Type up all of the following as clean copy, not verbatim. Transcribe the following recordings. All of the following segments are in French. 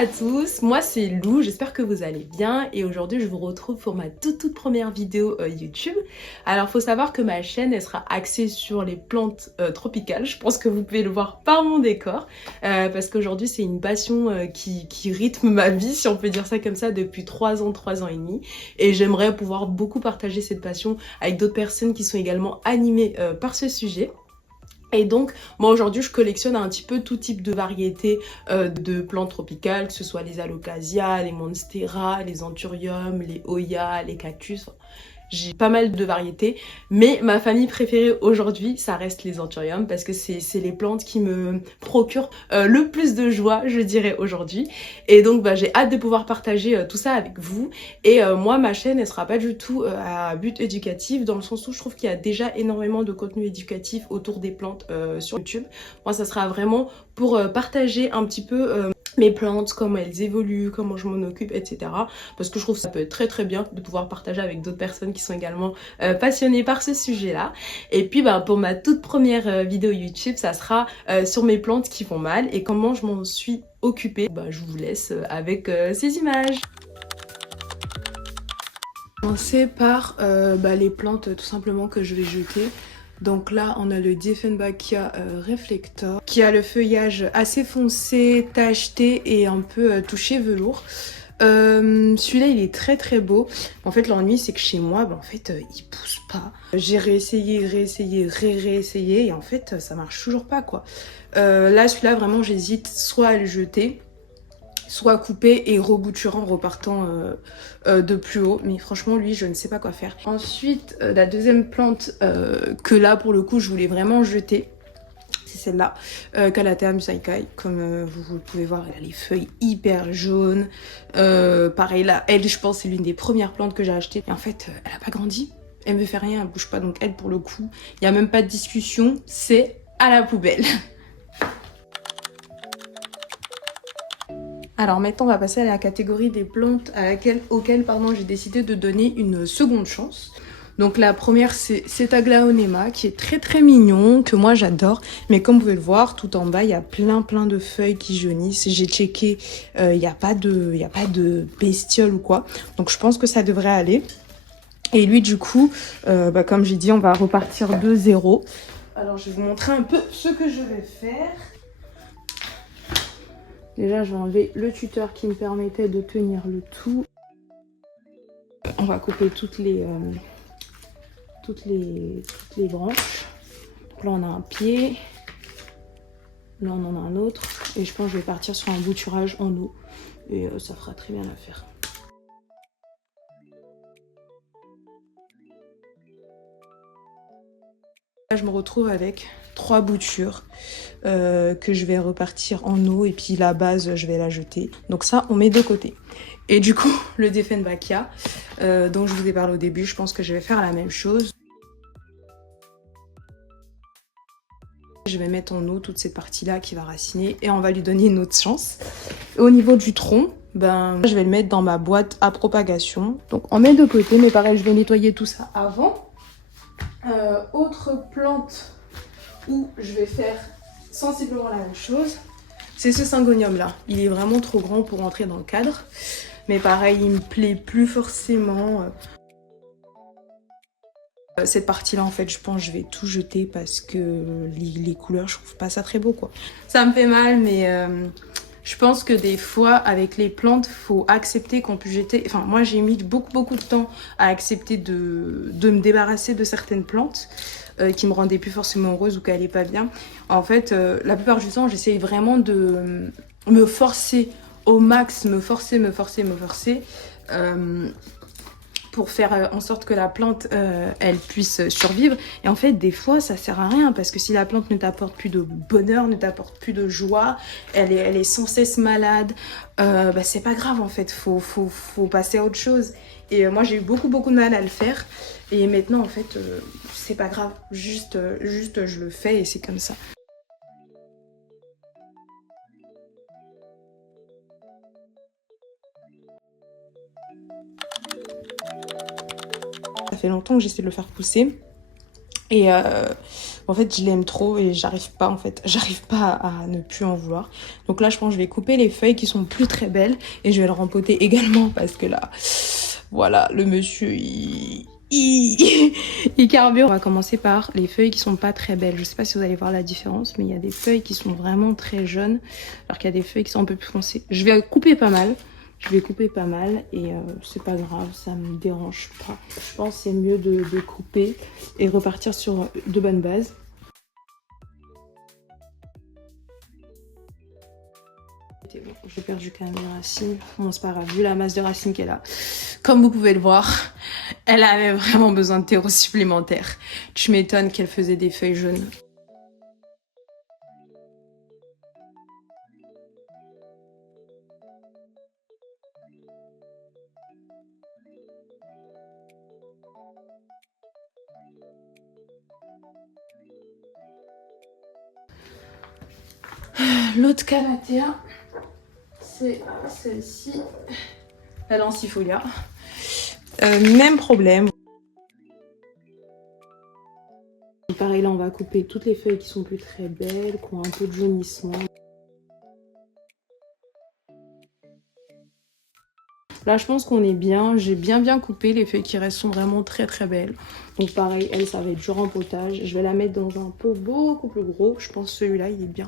à tous, moi c'est Lou, j'espère que vous allez bien et aujourd'hui je vous retrouve pour ma toute première vidéo YouTube. Alors faut savoir que ma chaîne elle sera axée sur les plantes tropicales, je pense que vous pouvez le voir par mon décor parce qu'aujourd'hui c'est une passion qui rythme ma vie si on peut dire ça comme ça depuis 3 ans et demi et j'aimerais pouvoir beaucoup partager cette passion avec d'autres personnes qui sont également animées par ce sujet. Et donc, moi aujourd'hui, je collectionne un petit peu tout type de variétés de plantes tropicales, que ce soit les alocasia, les monstera, les anthuriums, les hoya, les cactus. J'ai pas mal de variétés, mais ma famille préférée aujourd'hui, ça reste les anthuriums parce que c'est les plantes qui me procurent le plus de joie, je dirais, aujourd'hui. Et donc, bah, j'ai hâte de pouvoir partager tout ça avec vous. Et moi, ma chaîne, elle sera pas du tout à but éducatif, dans le sens où je trouve qu'il y a déjà énormément de contenu éducatif autour des plantes sur YouTube. Moi, ça sera vraiment pour partager un petit peu mes plantes, comment elles évoluent, comment je m'en occupe, etc. Parce que je trouve que ça peut être très bien de pouvoir partager avec d'autres personnes qui sont également passionnées par ce sujet-là. Et puis bah, pour ma toute première vidéo YouTube, ça sera sur mes plantes qui font mal et comment je m'en suis occupée. Bah, je vous laisse avec ces images. Commencer par les plantes tout simplement que je vais jeter. Donc là, on a le Dieffenbachia Reflector qui a le feuillage assez foncé, tacheté et un peu touché velours. Celui-là, il est très beau. En fait, l'ennui, c'est que chez moi, bah, en fait, il pousse pas. J'ai réessayé et en fait, ça marche toujours pas, quoi. Là, celui-là, vraiment, j'hésite soit à le jeter, soit coupé et rebouturant en repartant de plus haut. Mais franchement, lui, je ne sais pas quoi faire. Ensuite, la deuxième plante que là, pour le coup, je voulais vraiment jeter, c'est celle-là, Calathea musaikai. Comme vous le pouvez voir, elle a les feuilles hyper jaunes. Pareil, là, elle, je pense, c'est l'une des premières plantes que j'ai achetées. Et en fait, elle a pas grandi. Elle me fait rien, elle bouge pas. Donc elle, pour le coup, il n'y a même pas de discussion. C'est à la poubelle. Alors maintenant, on va passer à la catégorie des plantes auxquelles j'ai décidé de donner une seconde chance. Donc la première, c'est Aglaonema, qui est très mignon, que moi j'adore. Mais comme vous pouvez le voir, tout en bas, il y a plein de feuilles qui jaunissent. J'ai checké, il n'y a pas de bestiole ou quoi. Donc je pense que ça devrait aller. Et lui, du coup, comme j'ai dit, on va repartir de zéro. Alors je vais vous montrer un peu ce que je vais faire. Déjà, je vais enlever le tuteur qui me permettait de tenir le tout. On va couper toutes les branches. Donc là, on a un pied. Là, on en a un autre. Et je pense que je vais partir sur un bouturage en eau. Et ça fera très bien l'affaire. Là, je me retrouve avec 3 boutures que je vais repartir en eau. Et puis la base, je vais la jeter. Donc ça, on met de côté. Et du coup, le Dieffenbachia, dont je vous ai parlé au début, je pense que je vais faire la même chose. Je vais mettre en eau toute cette partie-là qui va raciner et on va lui donner une autre chance. Et au niveau du tronc, je vais le mettre dans ma boîte à propagation. Donc on met de côté, mais pareil, je vais nettoyer tout ça avant. Autre plante où je vais faire sensiblement la même chose, c'est ce syngonium-là. Il est vraiment trop grand pour rentrer dans le cadre. Mais pareil, il me plaît plus forcément. Cette partie-là, en fait, je pense que je vais tout jeter parce que les couleurs, je trouve pas ça très beau, quoi. Ça me fait mal, mais je pense que des fois, avec les plantes, faut accepter qu'on puisse jeter... Enfin, moi, j'ai mis beaucoup de temps à accepter de me débarrasser de certaines plantes qui me rendaient plus forcément heureuse ou qui allaient pas bien. En fait, la plupart du temps, j'essaye vraiment de me forcer au max, me forcer. Pour faire en sorte que la plante, elle puisse survivre. Et en fait, des fois, ça sert à rien parce que si la plante ne t'apporte plus de bonheur, ne t'apporte plus de joie, elle est sans cesse malade, c'est pas grave en fait, faut passer à autre chose. Et moi, j'ai eu beaucoup de mal à le faire. Et maintenant, en fait, c'est pas grave, juste je le fais et c'est comme ça. Ça fait longtemps que j'essaie de le faire pousser. Et en fait, je l'aime trop et j'arrive pas, en fait. J'arrive pas à ne plus en vouloir. Donc là, je pense que je vais couper les feuilles qui sont plus très belles et je vais le rempoter également parce que là, voilà, le monsieur, il carbure. On va commencer par les feuilles qui sont pas très belles. Je sais pas si vous allez voir la différence, mais il y a des feuilles qui sont vraiment très jaunes alors qu'il y a des feuilles qui sont un peu plus foncées. Je vais couper pas mal. Et c'est pas grave, ça me dérange pas. Je pense que c'est mieux de couper et repartir sur de bonnes bases. Bon, j'ai perdu quand même les racines. Bon, c'est pas grave, vu la masse de racines qu'elle a. Comme vous pouvez le voir, elle avait vraiment besoin de terreau supplémentaire. Tu m'étonnes qu'elle faisait des feuilles jaunes. L'autre Calathea, c'est celle-ci, la Lancifolia. Même problème. Pareil, là, on va couper toutes les feuilles qui sont plus très belles, qui ont un peu de jaunissement. Là, je pense qu'on est bien. J'ai bien coupé. Les feuilles qui restent sont vraiment très belles. Donc pareil, elle, ça va être du rempotage. Je vais la mettre dans un pot beaucoup plus gros. Je pense que celui-là, il est bien.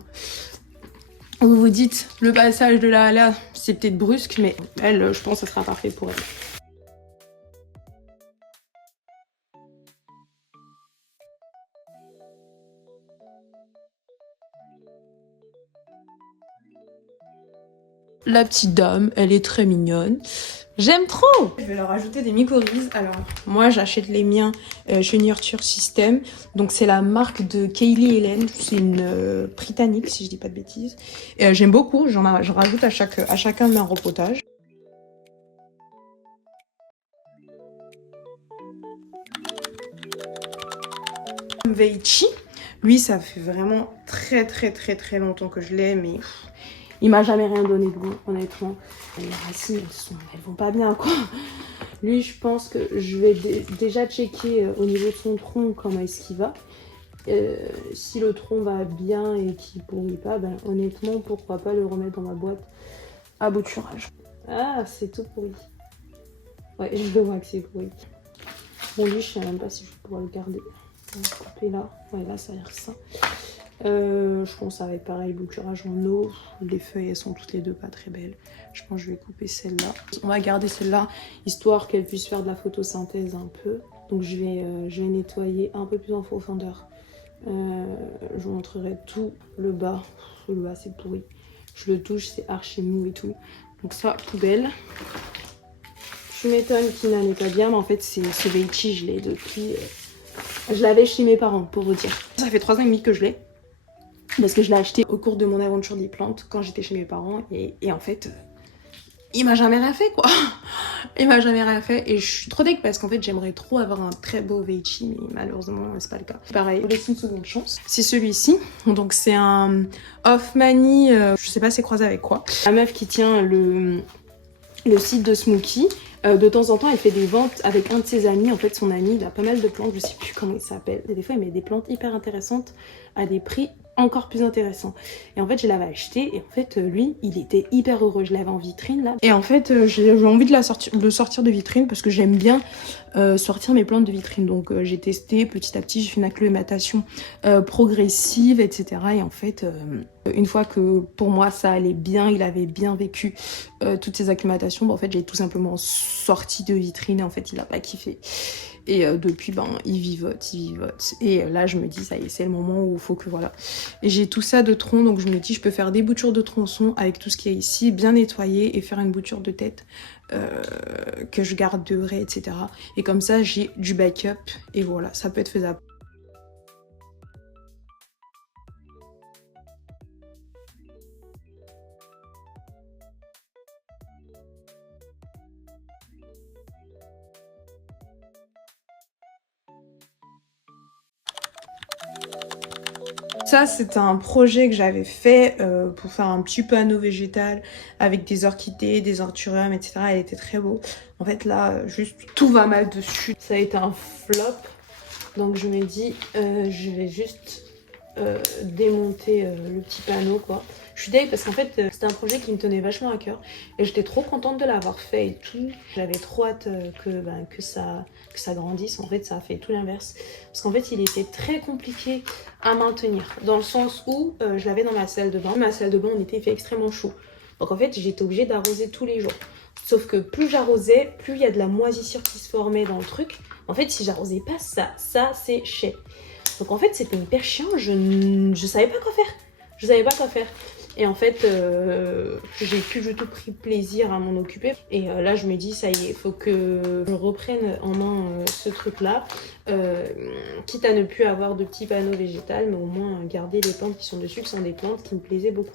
Vous vous dites, le passage de là à là, c'est peut-être brusque, mais elle, je pense que ça sera parfait pour elle. La petite dame, elle est très mignonne. J'aime trop. Je vais leur ajouter des mycorhizes. Alors, moi, j'achète les miens chez Nurture System. Donc, c'est la marque de Kaylee Helen. C'est une britannique, si je dis pas de bêtises. Et j'aime beaucoup. J'en rajoute à chacun de mes rempotages. Veichi, lui, ça fait vraiment très longtemps que je l'ai, mais il m'a jamais rien donné de bon, honnêtement. Les racines, elles vont pas bien, quoi. Lui, je pense que je vais déjà checker au niveau de son tronc comment est-ce qu'il va. Si le tronc va bien et qu'il pourrit pas, ben honnêtement, pourquoi pas le remettre dans ma boîte à bouturage. Ah, c'est tout pourri. Ouais, je le vois que c'est pourri. Bon, lui, je sais même pas si je vais pouvoir le garder. On va couper là. Ouais, là, ça a l'air ça. Je pense que ça va être pareil, bouturage en eau. Les feuilles, elles sont toutes les deux pas très belles. Je pense que je vais couper celle-là. On va garder celle-là, histoire qu'elle puisse faire de la photosynthèse un peu. Donc je vais nettoyer un peu plus en profondeur. Je vous montrerai tout le bas. Le bas, c'est pourri. Je le touche, c'est archi mou et tout. Donc ça, poubelle. Je m'étonne qu'il n'en est pas bien, mais en fait, c'est ce Veichi, je l'ai depuis... Je l'avais chez mes parents, pour vous dire. Ça fait 3 ans et demi que je l'ai. Parce que je l'ai acheté au cours de mon aventure des plantes, quand j'étais chez mes parents. Et en fait, il m'a jamais rien fait, quoi. Il m'a jamais rien fait. Et je suis trop deg parce qu'en fait, j'aimerais trop avoir un très beau Veichi, mais malheureusement, c'est pas le cas. Pareil, on laisse une seconde chance. C'est celui-ci. Donc, c'est un Hoffmani, je sais pas c'est croisé avec quoi. La meuf qui tient le site de Smokey. De temps en temps, elle fait des ventes avec un de ses amis. En fait, son ami, il a pas mal de plantes. Je sais plus comment il s'appelle. Et des fois, il met des plantes hyper intéressantes à des prix encore plus intéressants. Et en fait, je l'avais acheté. Et en fait, lui, il était hyper heureux. Je l'avais en vitrine, là. Et en fait, j'ai envie de le sortir de vitrine parce que j'aime bien sortir mes plantes de vitrine. Donc, j'ai testé petit à petit. J'ai fait une acclimatation progressive, etc. Et en fait... une fois que pour moi ça allait bien, il avait bien vécu toutes ces acclimatations, en fait j'ai tout simplement sorti de vitrine et en fait il a pas kiffé. Et depuis ben il vivote. Et là je me dis ça y est, c'est le moment où il faut que voilà. Et j'ai tout ça de tronc, donc je me dis je peux faire des boutures de tronçon avec tout ce qui est ici, bien nettoyer et faire une bouture de tête que je garderai, etc. Et comme ça j'ai du backup et voilà, ça peut être faisable. Ça, c'est un projet que j'avais fait pour faire un petit panneau végétal avec des orchidées, des orturiums, etc. Elle était très beau. En fait, là, juste tout va mal dessus. Ça a été un flop. Donc je me dis, je vais juste démonter le petit panneau quoi. Je suis deg parce qu'en fait c'était un projet qui me tenait vachement à cœur et j'étais trop contente de l'avoir fait et tout. J'avais trop hâte que ça grandisse. En fait ça a fait tout l'inverse parce qu'en fait il était très compliqué à maintenir dans le sens où je l'avais dans ma salle de bain. Ma salle de bain en été il fait extrêmement chaud. Donc en fait j'étais obligée d'arroser tous les jours. Sauf que plus j'arrosais, plus il y a de la moisissure qui se formait dans le truc. En fait si j'arrosais pas ça séchait. Donc en fait c'était hyper chiant, je savais pas quoi faire. Je savais pas quoi faire. Et en fait, j'ai plus du tout pris plaisir à m'en occuper. Et là je me dis ça y est, il faut que je reprenne en main ce truc-là. Quitte à ne plus avoir de petits panneaux végétales, mais au moins garder les plantes qui sont dessus, qui sont des plantes qui me plaisaient beaucoup.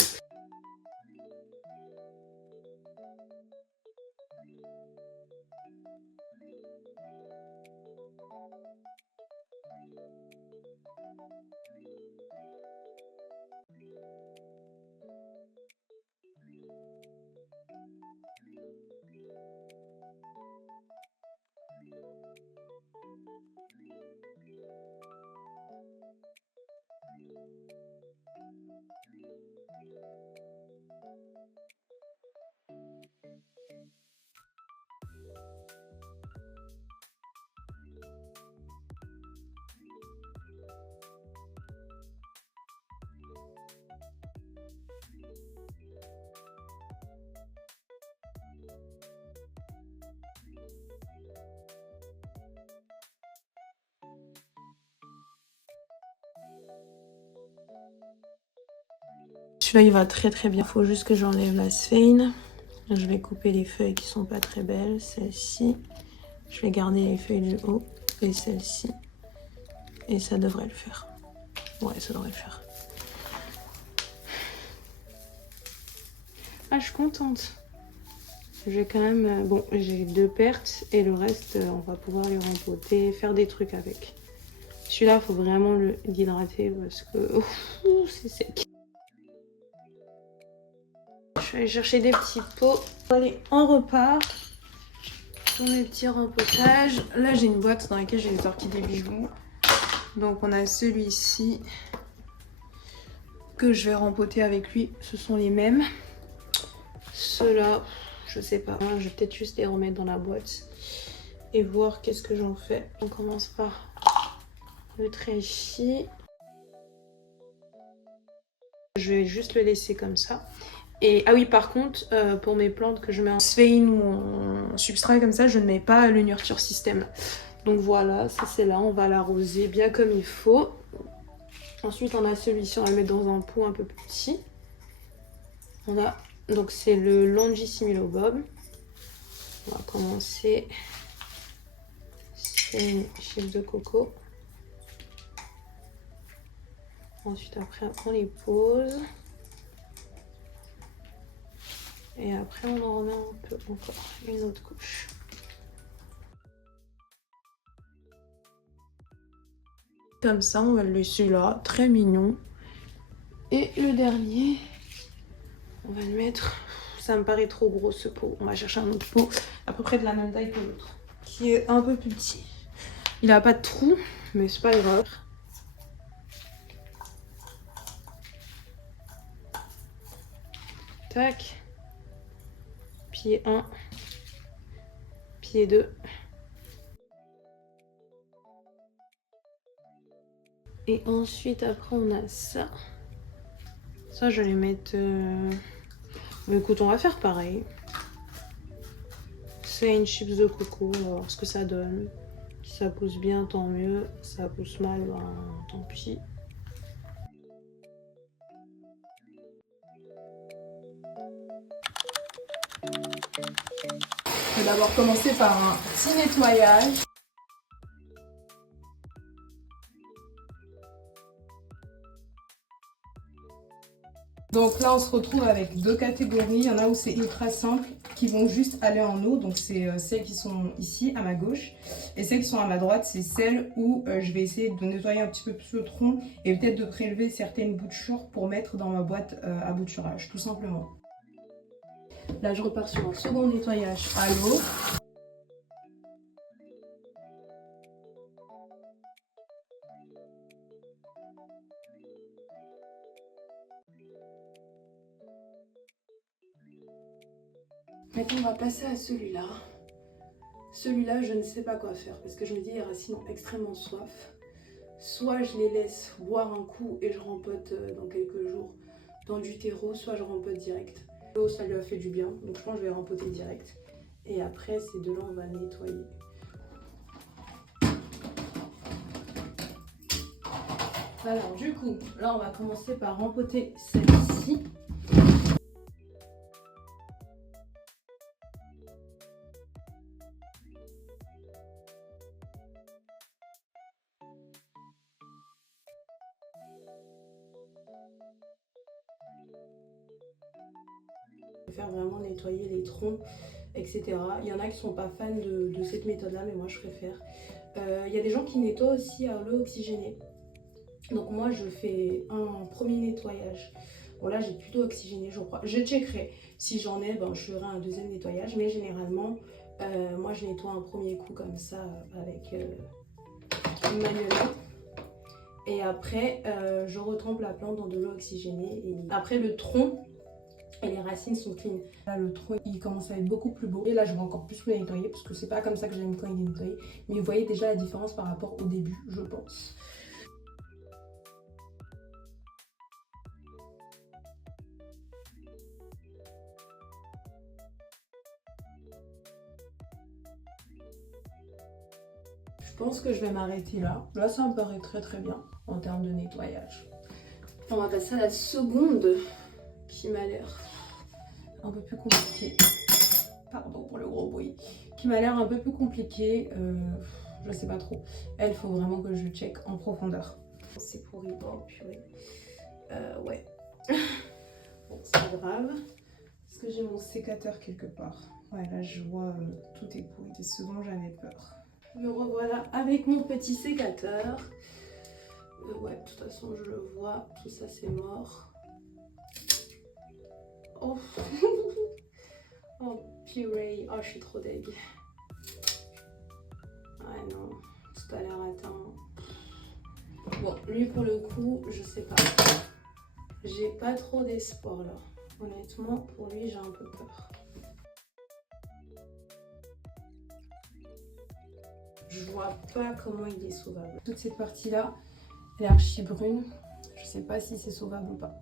Celui-là il va très très bien, faut juste que j'enlève la sphène. Je vais couper les feuilles qui sont pas très belles, celle-ci. Je vais garder les feuilles du haut et celle-ci. Et ça devrait le faire. Ouais, ça devrait le faire. Ah, je suis contente. J'ai quand même... Bon, j'ai 2 pertes et le reste, on va pouvoir les rempoter, faire des trucs avec. Celui-là, il faut vraiment l'hydrater parce que c'est sec. Je vais aller chercher des petits pots. Allez, on repart pour mes petits rempotages. Là, j'ai une boîte dans laquelle j'ai les orchidées bijoux. Donc, on a celui-ci que je vais rempoter avec lui. Ce sont les mêmes. Ceux-là, je sais pas. Je vais peut-être juste les remettre dans la boîte et voir qu'est-ce que j'en fais. On commence par le trèfle. Je vais juste le laisser comme ça. Et ah oui, par contre, pour mes plantes que je mets en sphène ou en substrat comme ça, je ne mets pas le nurture system. Donc voilà, ça c'est là, on va l'arroser bien comme il faut. Ensuite, on a celui-ci, on va le mettre dans un pot un peu plus petit. On a, donc c'est le Longissimilobob. On va commencer. C'est une chips de coco. Ensuite, après, on les pose. Et après, on en remet un peu encore, une autre couche. Comme ça, on va le laisser là, très mignon. Et le dernier, on va le mettre... Ça me paraît trop gros ce pot. On va chercher un autre pot, à peu près de la même taille que l'autre, qui est un peu plus petit. Il n'a pas de trou, mais c'est pas grave. Tac. Pied 1. Pied 2. Et ensuite, après, on a ça. Ça, je vais les mettre... Mais écoute, on va faire pareil. C'est une chips de coco, on va voir ce que ça donne. Si ça pousse bien, tant mieux. Si ça pousse mal, ben, tant pis. Je vais d'abord commencer par un petit nettoyage. Donc là, on se retrouve avec 2 catégories. Il y en a où c'est ultra simple, qui vont juste aller en eau. Donc c'est celles qui sont ici, à ma gauche. Et celles qui sont à ma droite, c'est celles où je vais essayer de nettoyer un petit peu plus le tronc et peut-être de prélever certaines boutures pour mettre dans ma boîte à bouturage, tout simplement. Là, je repars sur un second nettoyage à l'eau. Maintenant, on va passer à celui-là. Celui-là, je ne sais pas quoi faire parce que je me dis les racines ont extrêmement soif. Soit je les laisse boire un coup et je rempote dans quelques jours dans du terreau, soit je rempote direct. L'eau, ça lui a fait du bien, donc je pense que je vais rempoter direct. Et après, ces deux-là, on va nettoyer. Alors du coup, là, on va commencer par rempoter celle-ci. Faire vraiment nettoyer les troncs, etc. Il y en a qui sont pas fans de cette méthode là, mais moi je préfère. Il y a des gens qui nettoient aussi à l'eau oxygénée, donc moi je fais un premier nettoyage. Bon là j'ai plutôt oxygéné, je crois. Je checkerai, si j'en ai, ben, je ferai un deuxième nettoyage, mais généralement moi je nettoie un premier coup comme ça avec manuellement. Et après je retrempe la plante dans de l'eau oxygénée. Et après le tronc et les racines sont clean. Là, le tronc, il commence à être beaucoup plus beau. Et là, je vais encore plus le nettoyer parce que c'est pas comme ça que j'aime quand il est nettoyé. Mais vous voyez déjà la différence par rapport au début, je pense. Je pense que je vais m'arrêter là. Là, ça me paraît très très bien en termes de nettoyage. On va passer à la seconde qui m'a l'air un peu plus compliqué. Pardon pour le gros bruit. Qui m'a l'air un peu plus compliqué. Je sais pas trop. Elle, faut vraiment que je check en profondeur. C'est pourri. Oh purée. Ouais. Bon, c'est pas grave. Est-ce que j'ai mon sécateur quelque part? Ouais, là je vois tout est pourri. C'est ce dont j'avais peur. Me revoilà avec mon petit sécateur. Ouais, de toute façon, je le vois. Tout ça, c'est mort. Oh. Oh purée, oh je suis trop deg. Ah non, tout a l'air atteint. Bon, lui pour le coup, je sais pas. J'ai pas trop d'espoir là. Honnêtement, pour lui, j'ai un peu peur. Je vois pas comment il est sauvable. Toute cette partie là, elle est archi brune. Je sais pas si c'est sauvable ou pas.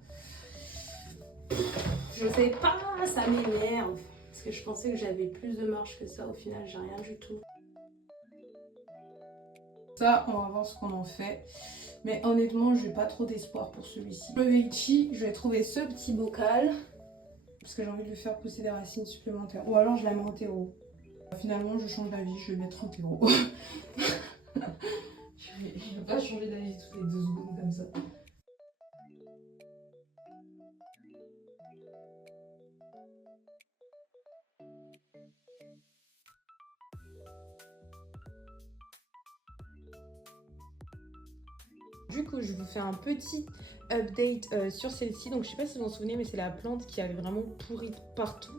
Je sais pas, ça m'énerve. Parce que je pensais que j'avais plus de marge que ça. Au final, j'ai rien du tout. Ça, on va voir ce qu'on en fait. Mais honnêtement, j'ai pas trop d'espoir pour celui-ci. Le Veichi, je vais trouver ce petit bocal. Parce que j'ai envie de lui faire pousser des racines supplémentaires. Ou alors, je la mets en terreau. Finalement, je change d'avis, je vais mettre en terreau. Je vais pas changer d'avis toutes les 2 secondes comme ça. Du coup, je vous fais un petit update sur celle-ci. Donc, je sais pas si vous vous en souvenez, mais c'est la plante qui avait vraiment pourri partout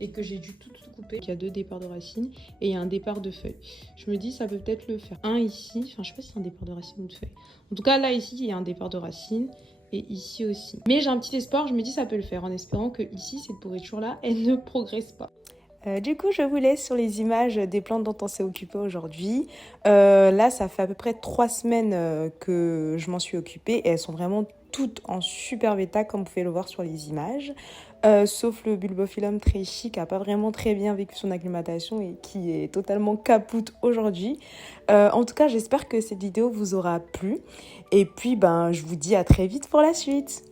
et que j'ai dû tout couper. Il y a 2 départs de racines et il y a un départ de feuilles. Je me dis, ça peut peut-être le faire. Un ici, enfin, je sais pas si c'est un départ de racines ou de feuilles. En tout cas, là, ici, il y a un départ de racines et ici aussi. Mais j'ai un petit espoir, je me dis, ça peut le faire en espérant que ici, cette pourriture-là, elle ne progresse pas. Du coup, je vous laisse sur les images des plantes dont on s'est occupé aujourd'hui. Là, ça fait à peu près 3 semaines que je m'en suis occupée et elles sont vraiment toutes en super état comme vous pouvez le voir sur les images. Sauf le Bulbophyllum Trichy qui n'a pas vraiment très bien vécu son acclimatation et qui est totalement capoute aujourd'hui. En tout cas, j'espère que cette vidéo vous aura plu. Et puis, je vous dis à très vite pour la suite.